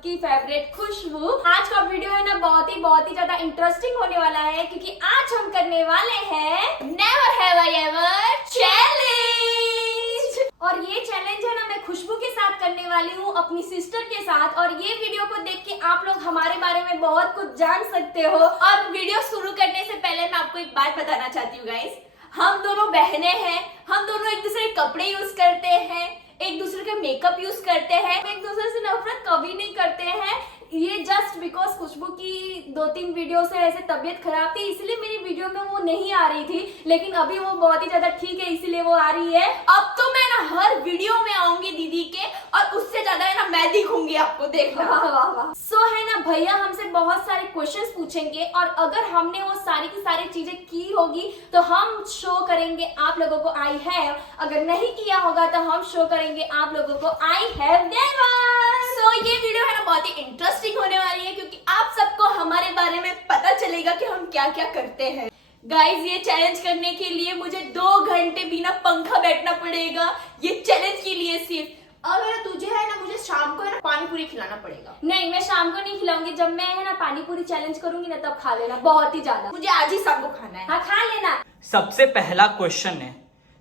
सबकी फेवरेट खुशबू। आज का वीडियो है ना बहुत ही ज्यादा इंटरेस्टिंग होने वाला है, क्योंकि आज हम करने वाले हैं never have I ever challenge. और ये चैलेंज है ना मैं खुशबू के साथ करने वाली हूँ, अपनी सिस्टर के साथ। और ये वीडियो को देख के आप लोग हमारे बारे में बहुत कुछ जान सकते हो। और वीडियो शुरू करने से पहले मैं आपको एक बात बताना चाहती हूँ गाइस, हम दोनों बहनें हैं, हम दोनों एक दूसरे के कपड़े यूज करते हैं, एक दूसरे का मेकअप यूज करते हैं, एक दूसरे से नफरत कभी नहीं करते हैं। ये जस्ट बिकॉज खुशबू की 2-3 वीडियो से ऐसे तबीयत खराब थी, इसलिए मेरी वीडियो में वो नहीं आ रही थी, लेकिन अभी वो बहुत ही ज्यादा ठीक है, इसीलिए वो आ रही है। अब तो मैं ना हर वीडियो में आऊंगी दीदी के, और उससे ज्यादा है ना मैं दिखूंगी आपको, देखना। वाह वाह वाह। सो है ना भैया हमसे बहुत सारे क्वेश्चंस पूछेंगे, और अगर हमने वो सारी की सारी चीजें की होगी तो हम शो करेंगे आप लोगों को आई हैव, अगर नहीं किया होगा तो हम शो करेंगे आप लोगों को आई हैव नेवर। सो ये वीडियो है ना बहुत ही इंटरेस्टिंग होने वाली है, क्योंकि आप सबको हमारे बारे में पता चलेगा कि हम क्या क्या करते हैं। गाइज ये चैलेंज करने के लिए मुझे 2 घंटे बिना पंखा बैठना पड़ेगा, ये चैलेंज के लिए सिर्फ। अगर तुझे है ना मुझे शाम को है ना पानी पूरी खिलाना पड़ेगा। नहीं, मैं शाम को नहीं खिलाऊंगी, जब मैं है ना पानी पूरी चैलेंज करूंगी ना तब खा लेना, बहुत ही ज्यादा। मुझे आज ही शाम को खाना है। हाँ खा लेना। सबसे पहला क्वेश्चन है,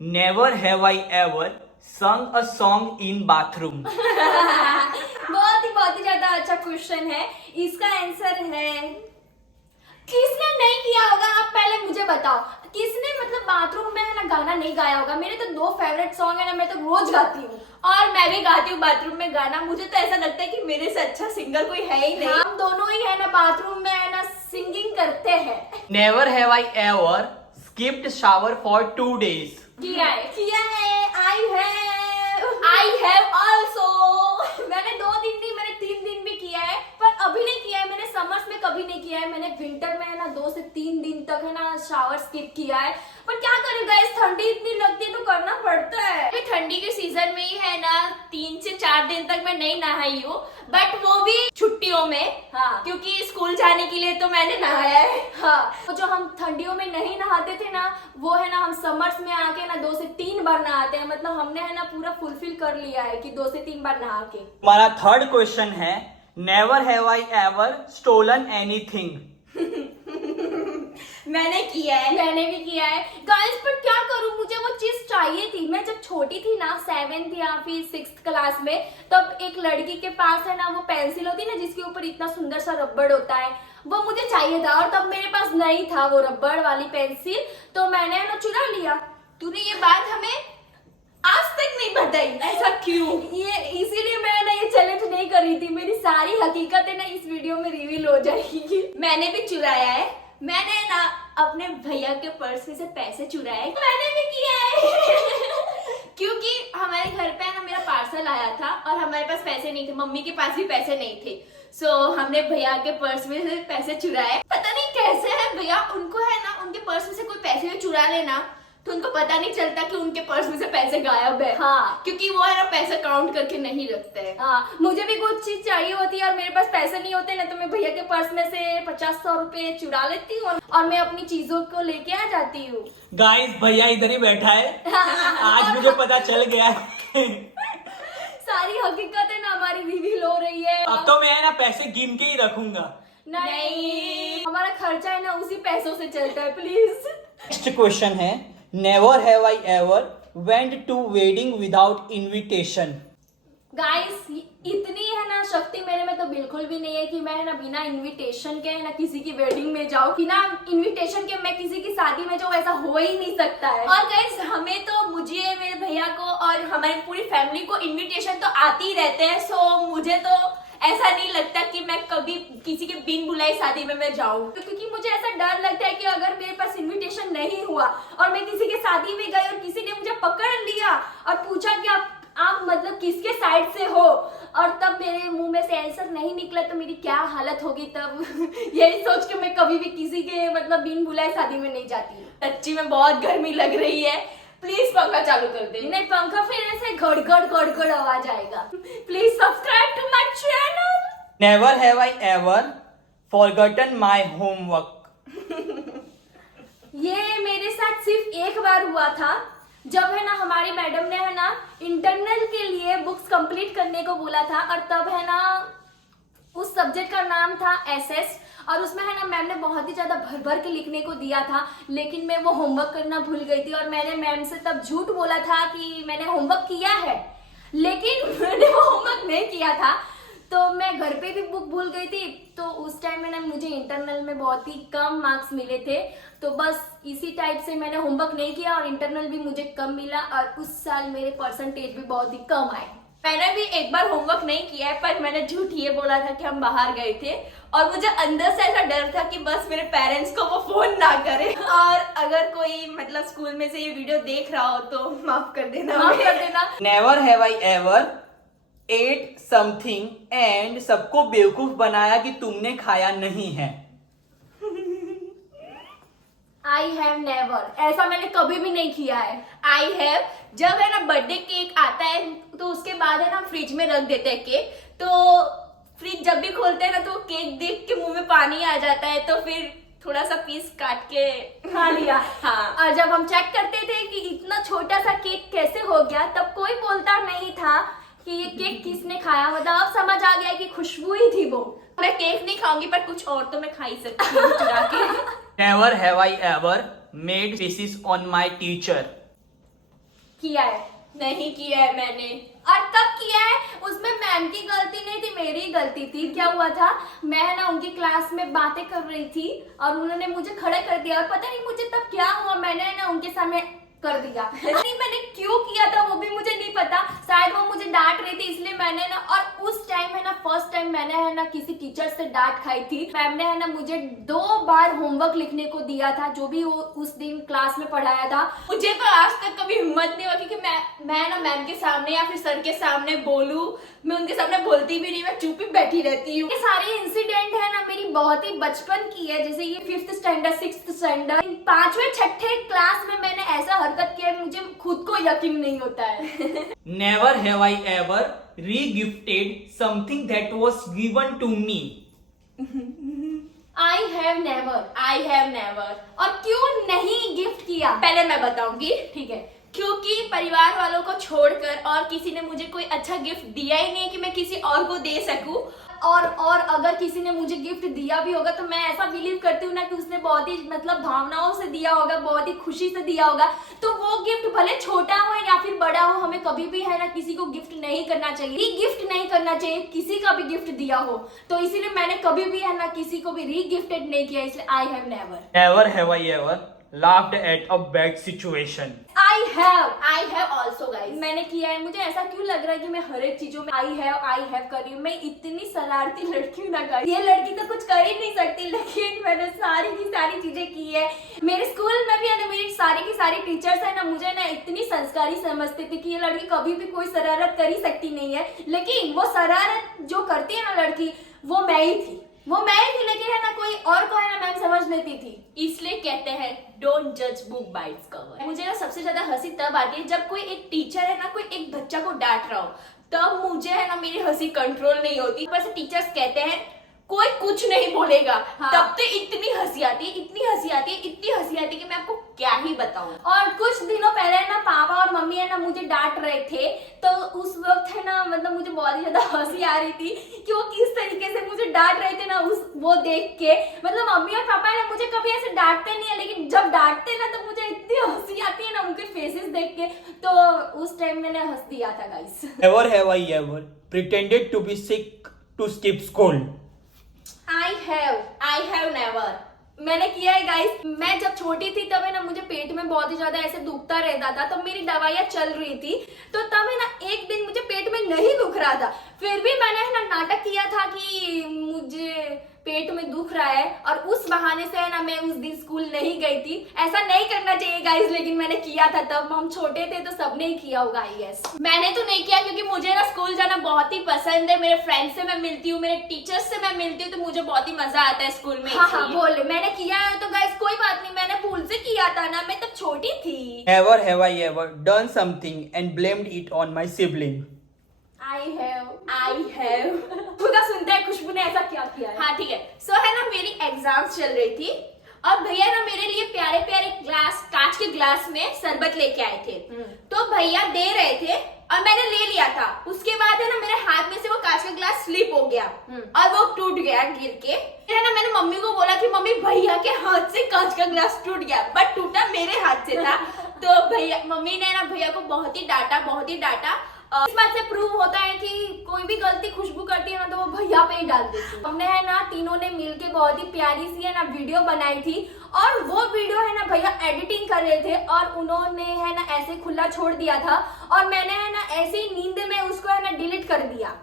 never have I ever sung a song in bathroom। बहुत ही ज्यादा अच्छा क्वेश्चन है। इसका आंसर है, किसने नहीं किया होगा आप पहले मुझे बताओ, किसने मतलब बाथरूम में है ना गाना नहीं गाया होगा। मेरे तो 2 फेवरेट सॉन्ग है ना, मैं तो रोज गाती हूँ, और मैं भी गाती हूँ बाथरूम में गाना। मुझे तो ऐसा लगता है कि मेरे से अच्छा सिंगर कोई है ही नहीं। हम दोनों ही है ना बाथरूम में है ना सिंगिंग करते हैं। Never have I ever skipped shower for 2 days। किया है। I have also. मैंने 2 दिन नहीं, मैंने 3 दिन भी किया है, पर अभी नहीं किया है। मैंने समर्स में कभी नहीं किया है, मैंने विंटर में है ना 2 से 3 दिन तक है ना शावर स्किप किया है। पर क्या करें गाइस, ठंडी इतनी लगती है तो करना पड़ता है। ठंडी के सीजन में ही है ना 3 से 4 दिन तक मैं नहीं नहाई हूँ, बट वो भी छुट्टियों में। हाँ, क्योंकि स्कूल जाने के लिए तो मैंने नहाया है। हाँ, तो जो हम ठंडियों में नहीं नहाते थे ना, वो है ना हम समर्स में आके ना 2 से 3 बार नहाते हैं। मतलब हमने है ना पूरा फुलफिल कर लिया है कि 2 से 3 बार नहा के। हमारा थर्ड क्वेश्चन है, never have I ever stolen anything. मैंने किया है, मैंने भी किया है गाइस, पर क्या करूं, मुझे वो चीज चाहिए थी। मैं जब छोटी थी ना 7th या फिर 6th क्लास में, तब एक लड़की के पास है ना वो पेंसिल होती ना जिसके ऊपर इतना सुंदर सा रबड़ होता है, वो मुझे चाहिए था, और तब मेरे पास नहीं था वो रबड़ वाली पेंसिल, तो मैंने ना चुरा लिया। तूने ये बात हमें आज तक नहीं बताई, ऐसा क्यों? ये इसीलिए मैं ना ये चैलेंज नहीं कर रही थी, मेरी सारी हकीकतें ना इस वीडियो में रिवील हो जाएगी। मैंने भी चुराया है, मैंने ना अपने भैया के पर्स में से पैसे चुराए, मैंने भी किया है। क्योंकि हमारे घर पे ना मेरा पार्सल आया था और हमारे पास पैसे नहीं थे, मम्मी के पास भी पैसे नहीं थे, सो हमने भैया के पर्स में से पैसे चुराए। पता नहीं कैसे है भैया, उनको है ना उनके पर्स में से कोई पैसे चुरा लेना तो उनको पता नहीं चलता कि उनके पर्स में से पैसे गायब है। हाँ, क्योंकि वो है ना पैसे काउंट करके नहीं रखते हैं। हाँ, मुझे भी कुछ चीज चाहिए होती है और मेरे पास पैसे नहीं होते ना, तो मैं भैया के पर्स में से 50-100 रुपए चुरा लेती हूँ और मैं अपनी चीजों को लेके आ जाती हूँ। गाइस भैया इधर ही बैठा है। आज मुझे पता चल गया है। सारी हकीकतें ना हमारी रिवील हो रही है। अब तो मैं ना पैसे गिन के ही रखूंगा। नहीं, हमारा खर्चा है ना उसी पैसों से चलता है, प्लीज। नेक्स्ट क्वेश्चन है, never have I ever went to wedding without invitation. Guys इतनी है ना शक्ति मेरे में तो बिल्कुल भी नहीं है कि मैं है ना बिना इनविटेशन के है ना किसी की वेडिंग में जाऊँ, बिना इनविटेशन के मैं किसी की शादी में जाऊँ, ऐसा हो ही नहीं सकता है। और गाइस हमें तो, मुझे, मेरे भैया को और हमारी पूरी फैमिली को इनविटेशन तो आते ही रहते हैं, सो मुझे तो ऐसा नहीं लगता कि मैं कभी किसी के बिन बुलाई शादी में मैं जाऊँ, क्योंकि मुझे ऐसा डर लगता है कि अगर मेरे पास इनविटेशन नहीं हुआ और मैं किसी के शादी में गई और किसी ने मुझे पकड़ लिया और पूछा कि आप मतलब किसके साइड से हो, और तब मेरे मुंह में से आंसर नहीं निकला तो मेरी क्या हालत होगी तब। यही सोच के मैं कभी भी किसी के मतलब बिन बुलाए शादी में नहीं जाती। सच्ची में बहुत गर्मी लग रही है, प्लीज पंखा चालू कर दे। नहीं, पंखा फिर ऐसे गड़गड़ आवाज आएगा। Please subscribe to my channel. Never have I ever forgotten my homework. ये मेरे साथ सिर्फ एक बार हुआ था, जब है ना हमारी मैडम ने है ना इंटरनल के लिए बुक्स कंप्लीट करने को बोला था, और तब है ना उस सब्जेक्ट का नाम था एसएस और उसमें है ना मैम ने बहुत ही ज्यादा भर भर के लिखने को दिया था, लेकिन मैं वो होमवर्क करना भूल गई थी और मैंने मैम से तब झूठ बोला था कि मैंने होमवर्क किया है, लेकिन मैंने वो होमवर्क नहीं किया था। तो मैं घर पे भी बुक भूल गई थी। तो उस टाइम में ना मुझे इंटरनल में बहुत ही कम मार्क्स मिले थे, तो बस इसी टाइप से मैंने होमवर्क नहीं किया और इंटरनल भी मुझे कम मिला और उस साल मेरे परसेंटेज भी बहुत ही कम आए। मैंने भी एक बार होमवर्क नहीं किया है, पर मैंने झूठ ये बोला था कि हम बाहर गए थे और मुझे अंदर से ऐसा डर था कि बस मेरे पेरेंट्स को वो फोन ना करे। और अगर कोई मतलब स्कूल में से ये वीडियो देख रहा हो तो माफ कर देना, माफ कर देना। Never have I ever eight something and सबको बेवकूफ बनाया कि तुमने खाया नहीं है। आई हैव नेवर, ऐसा मैंने कभी भी नहीं किया है। आई हैव, जब है ना बर्थडे केक आता है तो उसके बाद है ना फ्रिज में रख देते हैं केक, तो फ्रिज जब भी खोलते हैं ना तो केक देख के मुंह में पानी आ जाता है, तो फिर थोड़ा सा पीस काट के खा लिया। हाँ। और जब हम चेक करते थे कि इतना छोटा सा केक कैसे हो गया, तब कोई बोलता नहीं था कि ये केक किसने खाया, मतलब अब समझ आ गया कि खुशबू ही थी वो। मैं केक नहीं खाऊंगी पर कुछ और तो मैं खा ही सकती हूँ चुरा के। Never have I ever made faces on my teacher. किया है। नहीं किया है मैंने। और कब किया है? उसमें मैम की गलती नहीं थी, मेरी ही गलती थी। क्या हुआ था, मैं है ना उनकी क्लास में बातें कर रही थी और उन्होंने मुझे खड़ा कर दिया और पता नहीं मुझे तब क्या हुआ, मैंने है ना उनके सामने कर दिया। नहीं मैंने क्यों किया था वो भी मुझे नहीं पता, शायद वो मुझे डांट रही थी इसलिए मैंने ना, और उस टाइम है ना फर्स्ट टाइम मैंने है ना किसी टीचर से डांट खाई थी। मैम ने है ना मुझे 2 बार होमवर्क लिखने को दिया था, जो भी वो उस दिन क्लास में पढ़ाया था। मुझे तो आज तक कभी हिम्मत नहीं हुआ कि मैं ना मैम के सामने या फिर सर के सामने बोलूं। मैं उनके सामने बोलती भी नहीं, मैं चुप ही बैठी रहती हूँ। ये सारे इंसिडेंट है ना मेरी बहुत ही बचपन की है, जैसे ये 5th स्टैंडर्ड 6th स्टैंडर्ड 5वें 6ठे क्लास में मैंने ऐसा हरकत किया, मुझे खुद को यकीन नहीं होता है। Never have I ever regifted something that was given to me. I have never. I have never. और क्यों नहीं गिफ्ट किया, पहले मैं बताऊंगी। ठीक है। क्योंकि परिवार वालों को छोड़कर और किसी ने मुझे कोई अच्छा गिफ्ट दिया ही नहीं कि मैं किसी और को दे सकूं। और अगर किसी ने मुझे गिफ्ट दिया भी होगा तो मैं ऐसा बिलीव करती हूँ ना कि उसने बहुत ही मतलब भावनाओं से दिया होगा, बहुत ही खुशी से दिया होगा। तो वो गिफ्ट भले छोटा हो या फिर बड़ा हो, हमें कभी भी है ना किसी को गिफ्ट नहीं करना चाहिए, री गिफ्ट नहीं करना चाहिए, किसी का भी गिफ्ट दिया हो। तो इसीलिए मैंने कभी भी है ना किसी को भी री गिफ्टेड नहीं किया, इसलिए आई have never. Never have I ever laughed at a bad situation. I have also guys. मैंने किया है। मुझे ऐसा क्यों लग रहा है कि मैं हर एक चीजों में आई हैव कर रही हूँ। मैं इतनी शरारती लड़की हूँ ना गाइस, ये लड़की तो कुछ कर ही नहीं सकती, लेकिन मैंने सारी की सारी चीजें की है। मेरे स्कूल में भी है ना मेरी सारी की सारी टीचर्स है ना मुझे ना इतनी संस्कारी समझते थे कि ये लड़की कभी भी कोई शरारत कर ही सकती नहीं है, लेकिन वो शरारत जो करती है ना लड़की, वो मैं ही थी, लेकिन है ना कोई और को है ना मैम समझ लेती थी। इसलिए कहते हैं डोंट जज बुक बाय इट्स कवर। मुझे ना सबसे ज्यादा हंसी तब आती है जब कोई एक टीचर है ना कोई एक बच्चा को डांट रहा हो, तब मुझे है ना मेरी हंसी कंट्रोल नहीं होती। वैसे टीचर्स कहते हैं कोई कुछ नहीं बोलेगा, हाँ। तब तो इतनी हंसी आती है, इतनी हंसी आती है कि मैं आपको क्या ही बताऊं। और कुछ दिनों पहले ना पापा और मम्मी है ना मुझे डांट रहे थे, तो उस वक्त है ना मतलब मुझे बहुत ही ज्यादा हंसी आ रही थी कि वो किस तरीके से मुझे डांट रहे थे ना वो देख के। मतलब मम्मी और पापा है ना मुझे कभी ऐसे डांटते नहीं है, लेकिन जब डांटते ना तो मुझे इतनी हंसी आती है ना उनके फेसेस देख के, तो उस टाइम मैंने हंस दिया था guys. Never have I ever pretended to be sick to skip school. I have never. मैंने किया है गाइस। मैं जब छोटी थी तब है ना मुझे पेट में बहुत ही ज्यादा ऐसे दुखता रहता था, तो मेरी दवाइयाँ चल रही थी, तो तब है ना एक दिन मुझे पेट में नहीं दुख रहा था, फिर भी मैंने है ना नाटक किया था कि मुझे पेट में दुख रहा है, और उस बहाने से है ना मैं उस दिन स्कूल नहीं गई थी। ऐसा नहीं करना चाहिए गाइस, लेकिन मैंने किया था। तब हम छोटे थे तो सबने ही किया होगा आई गेस। मैंने तो नहीं किया क्योंकि मुझे ना स्कूल जाना बहुत ही पसंद है। मेरे फ्रेंड्स से मैं मिलती हूँ, मेरे टीचर्स से मैं मिलती हूँ, तो मुझे बहुत ही मजा आता है स्कूल में। हाँ बोल, मैंने किया है तो गाइस कोई बात नहीं, मैंने भूल से किया था ना, मैं तब छोटी थी। Never have I ever done something and blamed it on my sibling. I have खुदा सुनते हैं खुशबू ने ऐसा क्या किया है। हाँ ठीक है। सो है ना मेरी एग्जाम्स चल रही थी और भैया ना मेरे लिए प्यारे प्यारे कांच के ग्लास में शरबत लेके आए थे। तो भैया दे रहे थे और मैंने ले लिया था। उसके बाद है ना मेरे हाथ में से वो कांच का ग्लास स्लिप हो गया और वो टूट गया गिर के। फिर है ना मैंने मम्मी को बोला कि मम्मी भैया के हाथ से कांच का ग्लास टूट गया, बट टूटा मेरे हाथ से था। तो भैया मम्मी ने ना भैया को बहुत ही डांटा। इस बात से प्रूव होता है कि कोई भी गलती खुशबू करती है ना तो वो भैया पे ही डाल देती है। हमने है ना तीनों ने मिलके बहुत ही प्यारी सी है ना वीडियो बनाई थी और वो वीडियो है ना भैया एडिटिंग कर रहे थे और उन्होंने है ना ऐसे खुला छोड़ दिया था और मैंने है ना ऐसे ही नींद में उसको है ना डिलीट कर दिया।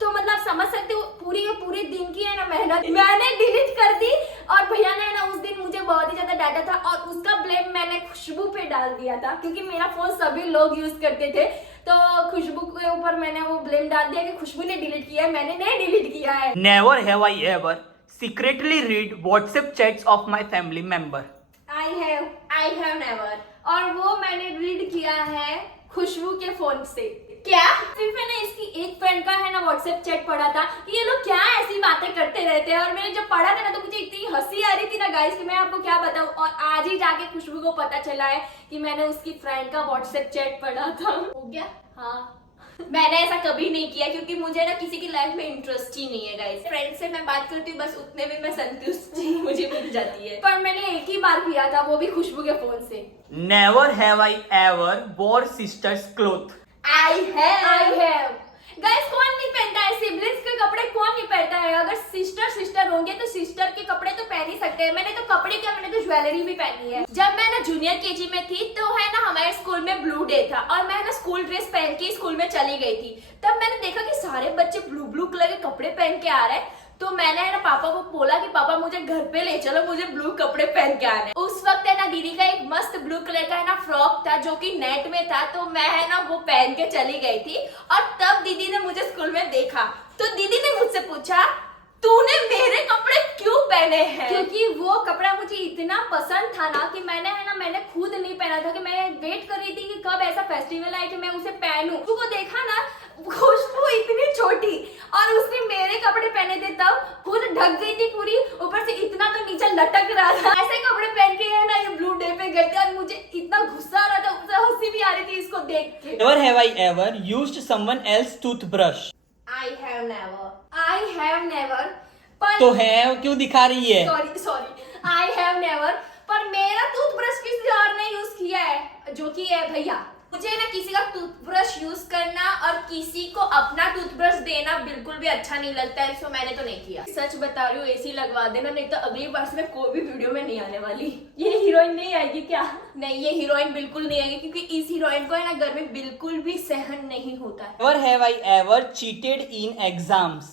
तो मतलब समझ सकते हो पूरे दिन की है ना मेहनत मैंने डिलीट कर दी और भैया ने ना उस दिन मुझे बहुत ही ज्यादा डांटा था और उसका ब्लेम मैंने खुशबू पे डाल दिया था क्योंकि मेरा फोन सभी लोग यूज करते थे। तो खुशबू के ऊपर मैंने वो ब्लेम डाल दिया कि खुशबू ने डिलीट किया है, मैंने नहीं डिलीट किया है। Never have I ever secretly read WhatsApp chats of my family member. I have never। और वो मैंने रीड किया है खुशबू के फोन से। क्या? सिर्फ है ना इसकी एक फ्रेंड का है ना व्हाट्सएप चैट पढ़ा था कि ये लोग क्या ऐसी बातें करते रहते हैं और मैंने जब पढ़ा था ना तो मुझे इतनी हंसी आ रही थी ना गाइस कि मैं आपको क्या बताऊं। और आज ही जाके खुशबू को पता चला है कि मैंने उसकी फ्रेंड का व्हाट्सएप चैट पढ़ा था। हो गया? हाँ मैंने ऐसा कभी नहीं किया क्योंकि मुझे ना किसी की लाइफ में इंटरेस्ट ही नहीं है गाइस। फ्रेंड से मैं बात करती हूँ बस उतने में मैं संतुष्टि मुझे मिल जाती है। पर मैंने एक ही बार किया था वो भी खुशबू के फोन से। Never have I ever wore sister's cloth. I have। Guys कौन नहीं पहनता है सिबलिंग्स के कपड़े, कौन नहीं पहनता है। अगर सिस्टर होंगे तो सिस्टर के कपड़े तो पहन ही सकते हैं। मैंने तो कपड़े क्या मैंने तो ज्वेलरी भी पहनी है। जब मैं ना जूनियर केजी में थी तो है ना हमारे स्कूल में ब्लू डे था और मैं ना स्कूल ड्रेस पहन के स्कूल में चली गई थी। तब मैंने देखा कि सारे बच्चे ब्लू कलर के कपड़े पहन के आ रहे हैं। तो मैंने है ना पापा को बोला कि पापा मुझे घर पे ले चलो, मुझे ब्लू कपड़े पहन के आने। उस वक्त है ना दीदी का एक मस्त ब्लू कलर का है ना फ्रॉक था जो कि नेट में था। तो मैं है ना वो पहन के चली गई थी और तब दीदी ने मुझे स्कूल में देखा तो दीदी ने मुझसे पूछा तूने मेरे कपड़े क्यों पहने हैं? क्योंकि वो कपड़ा मुझे इतना पसंद था ना कि मैंने खुद नहीं पहना था कि मैं वेट कर रही थी कि कब ऐसा फेस्टिवल आए कि मैं उसे पहनूं। उसको देखा ना खुशबू इतनी छोटी और उसने मेरे कपड़े पहने थे तब खुद ढक गई थी पूरी, ऊपर से इतना तो नीचे लटक रहा था। ऐसे कपड़े पहन के है ना ये ब्लू डे पे गए थे और मुझे इतना गुस्सा आ रहा था, उससे हंसी भी आ रही थी इसको देख के। Never have I ever used someone else's toothbrush. I have never। I have never। पर तो है क्यों दिखा रही है? Sorry I have never। पर मेरा टूथब्रश किसी और ने यूज किया है जो कि है भैया। मुझे ना किसी का टूथब्रश यूज करना और किसी को अपना टूथब्रश देना बिल्कुल भी अच्छा नहीं लगता है, इसको मैंने तो नहीं किया। सच बता रही हूँ एसी लगवा देना, नहीं तो अगली बार से मैं कोई भी वीडियो में नहीं आने वाली। ये हीरोइन नहीं आएगी क्या? नहीं ये हीरोइन बिल्कुल नहीं आएगी क्योंकि इस हीरोइन को है ना घर में बिल्कुल भी सहन नहीं होता है। Never have I ever cheated in exams.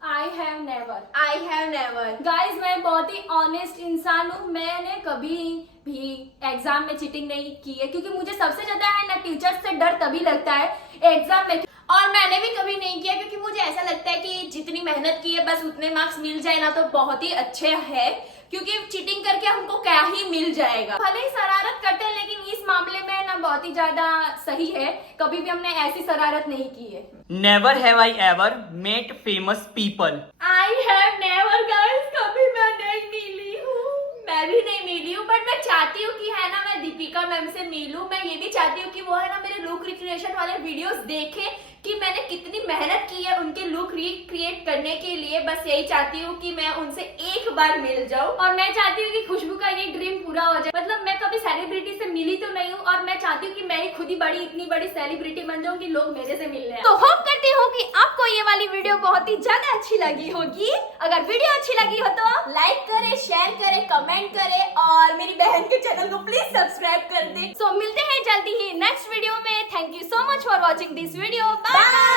I have never। I have never। Guys मैं बहुत ही ऑनेस्ट इंसान हूँ, मैंने कभी भी एग्जाम में चीटिंग नहीं की है क्योंकि मुझे सबसे ज्यादा है ना टीचर से डर तभी लगता है एग्जाम में। और मैंने भी कभी नहीं किया क्योंकि मुझे ऐसा लगता है कि जितनी मेहनत की है बस उतने मार्क्स मिल जाए ना तो बहुत ही अच्छे है, क्योंकि चीटिंग करके हमको क्या ही मिल जाएगा। भले ही शरारत करते हैं लेकिन इस मामले में ना बहुत ही ज्यादा सही है, कभी भी हमने ऐसी शरारत नहीं की है। Never have I ever met famous people. I have never guys, कभी मैं नहीं मिली हूँ। मैं भी नहीं मिली हूँ बट मैं चाहती हूँ कि है ना मैं दीपिका मैम से मिलूं। मैं ये भी चाहती हूँ कि वो है ना मेरे लुक रिक्रिएशन वाले वीडियोस देखे कि मैंने कितनी मेहनत की है उनके लुक रिक्रिएट करने के लिए। बस यही चाहती हूँ कि मैं उनसे एक बार मिल जाऊं। और मैं चाहती हूँ कि खुशबू का ये ड्रीम पूरा हो जाए। मतलब मैं कभी सेलिब्रिटी से मिली तो नहीं हूँ और मैं चाहती हूँ कि मैं ही खुद ही इतनी बड़ी सेलिब्रिटी बन जाऊँ कि लोग मेरे से मिलने आए। तो होप करती हूँ कि आपको ये वाली वीडियो बहुत ही ज्यादा अच्छी लगी होगी। अगर वीडियो अच्छी लगी हो तो लाइक करे, शेयर करे, कमेंट करे और मेरी बहन के चैनल को प्लीज सब्सक्राइब कर दे। सो मिलते हैं जल्दी ही नेक्स्ट वीडियो में। Thank you so much for watching this video. Bye.